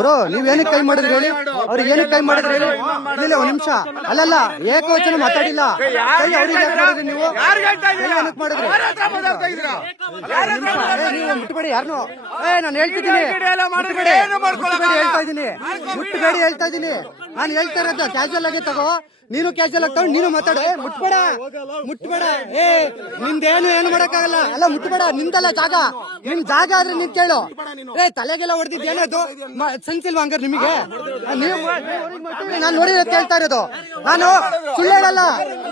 Bro ನೀವ್ ಏನಕ್ಕೆ ಕೈ ಮಾಡಿದ್ರಿ ಹೇಳಿ, ಅವ್ರಿಗೆ ಏನಕ್ಕೆ ಕೈ ಮಾಡಿದ್ರಿ ಹೇಳಿ. ಇಲ್ಲ ಒಂದ್ ನಿಮಿಷ, ಅಲ್ಲಲ್ಲ ಏಕವಚನ ಮಾತಾಡಿಲ್ಲ. ಕೈ ಅವ್ರಿಗೆ ಯಾಕೆ ಮಾಡಿದ್ರಿ ನೀವು? ಏನಕ್ಕೆ ಮಾಡಿದ್ರಿ ನೀವು? ಮುಟ್ಟಬೇಡಿ ಯಾರನ್ನು. ನಾನು ಹೇಳ್ತಿದ್ದೀನಿ, ಮುಟ್ಟಬೇಡಿ ಹೇಳ್ತಾ ಇದ್ದೀನಿ, ಮುಟ್ಟಬೇಡಿ ಹೇಳ್ತಾ ಇದ್ದೀನಿ. ನಾನು ಹೇಳ್ತಾ ಇರೋದು ಕ್ಯಾಶುವಲ್ ಆಗಿ ತಗೋ, ನೀನು ಕ್ಯಾಶುವಲ್ ಆಗಿ ತಗೊಂಡು ನೀನು ಮಾತಾಡ. ಮುಟ್ಬೇಡ ಮುಟ್ಬೇಡ, ನಿಂದೇನು ಏನು ಮಾಡಕ್ಕಾಗಲ್ಲ. ಅಲ್ಲ ಮುಟ್ಬೇಡ, ನಿಂದಲ್ಲ ಜಾಗ, ನಿಮ್ ಜಾಗ ಆದ್ರೆ ನಿನ್ ಕೇಳು. ತಲೆಗೆಲ್ಲ ಹೊಡೆದಿದ್ ಏನದು ಸೆನ್ಸ್ ಇಲ್ವಾ ಹಂಗಾರೆ ನಿಮಗೆ? ನಾನು ನೋಡಿ ಕೇಳ್ತಾ ಇರೋದು. ನಾನು ಸುಳ್ಳು ಹೇಳಲ್ಲ,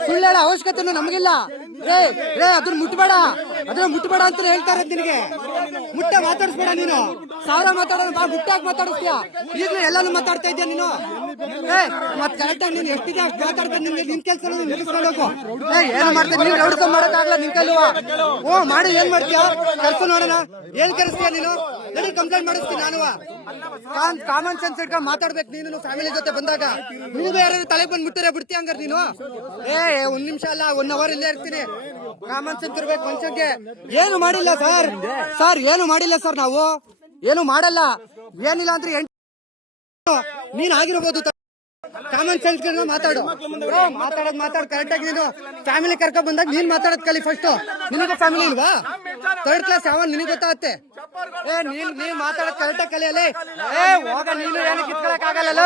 ಸುಳ್ಳು ಹೇಳೋ ಅವಶ್ಯಕತೆನೂ ನಮಗಿಲ್ಲ. ಅದನ್ನ ಮುಟ್ಬೇಡ, ಅದನ್ನ ಮುಟ್ಬೇಡ ಅಂತ ಹೇಳ್ತಾ ಇರೋದು ನಿನಗೆ. ಮುಟ್ಟ ಮಾತಾಡಿಸ್ಬೇಡ ನೀನು. ಸಾವಿರ ಮಾತಾಡೋದು ಮುಟ್ಟಾಗಿ ಮಾತಾಡಿಸ್ತೀಯ. ಈಗಲೂ ಎಲ್ಲಾನು ಮಾತಾಡ್ತಾ ಇದ್ಯಾ ನೀನು. ಮತ್ ಕರೆಕ್ಟಾಗಿ ನೀನು ಎಷ್ಟಿದೆ ಅಷ್ಟು ಮಾತಾಡ್ತಾ ನಿನ್ಗೆ ನಿನ್ ಕೆಲಸ ನಿಲ್ಲಿಸ್ಕೊಂಡು ಹೋಗು. ಏನು ಮಾಡ್ತೀನಿ ನೀನು? ಔಡ್ಕೊಂಡ್ ಮಾಡಕ್ಕಾಗಲ್ಲ ನಿನ್ ಕೈಲುವ. ಮಾಡಿ ಏನ್ ಮಾಡ್ತೀಯ? ಕರ್ಸು ನೋಡೋಣ. ಏನ್ ಕರೆಸ್ತೀಯ ನೀನು? ಹೇಳಿ ಕಂಪ್ಲೇಂಟ್ ಮಾಡಿಸ್ತೀನಿ ನಾನು. ಕಾಮನ್ ಸೆನ್ಸ್ ಇಟ್ಕೊಂಡು ಮಾತಾಡ್ಬೇಕು ನೀನು. ಫ್ಯಾಮಿಲಿ ಜೊತೆ ಬಂದಾಗ ನೀನು ಯಾರು ತಲೆ ಬಂದ್ ಮುಟ್ಟರೆ ಬಿಡ್ತೀಯ ಹಂಗಾರೆ ನೀನು? ಒಂದ್ ನಿಮಿಷ ಅಲ್ಲ, 1 ಅವರ್ ಇಲ್ಲೇ ಇರ್ತೀನಿ. ಕಾಮನ್ ಸೆನ್ಸ್ ಇರ್ಬೇಕು ಮನುಷ್ಯನ್ಗೆ. ಏನು ಮಾಡಿಲ್ಲ ಸರ್, ಸರ್ ಏನು ಮಾಡಿಲ್ಲ ಸರ್, ನಾವು ಏನು ಮಾಡಲ್ಲ. ಏನಿಲ್ಲ ಅಂದ್ರೆ ನೀನ್ ಆಗಿರ್ಬೋದು. ಕಾಮನ್ ಸೆನ್ಸ್ ಮಾತಾಡು. ಮಾತಾಡ್ ಕರೆಕ್ಟಾಗಿ. ನೀನು ಫ್ಯಾಮಿಲಿ ಕರ್ಕೊಂಡ್ ಬಂದಾಗ ನೀನ್ ಮಾತಾಡೋದ್ ಕಲಿ ಫಸ್ಟ್. ನಿನಗೂ ಫ್ಯಾಮಿಲಿ ಇಲ್ವಾ? 3rd ಕ್ಲಾಸ್ ಯಾವ ನಿನಗೆ ಗೊತ್ತಾಗತ್ತೆ. ನೀನ್ ಮಾತಾಡೋದ್ ಕರೆಕ್ಟಾಗಿ ಕಲಿಯಲ್ಲ. ಹೋಗ ನೀನು. ಏನು ಕಿತ್ಕೊಳಕ್ ಆಗಲ್ಲ.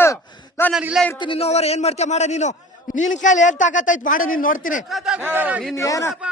ನಾನು ಇಲ್ಲೇ ಇರ್ತೀನಿ. ಇನ್ನೂ ಅವರ್ ಏನ್ ಮಾಡ್ತೀಯ ಮಾಡ ನೀನು. ನಿನ್ ಕೈಲಿ ಏನ್ ತಾಕತ್ತೈತ್ ಮಾಡ, ನೀನ್ ನೋಡ್ತೀನಿ. ನೀನ್ ಏನ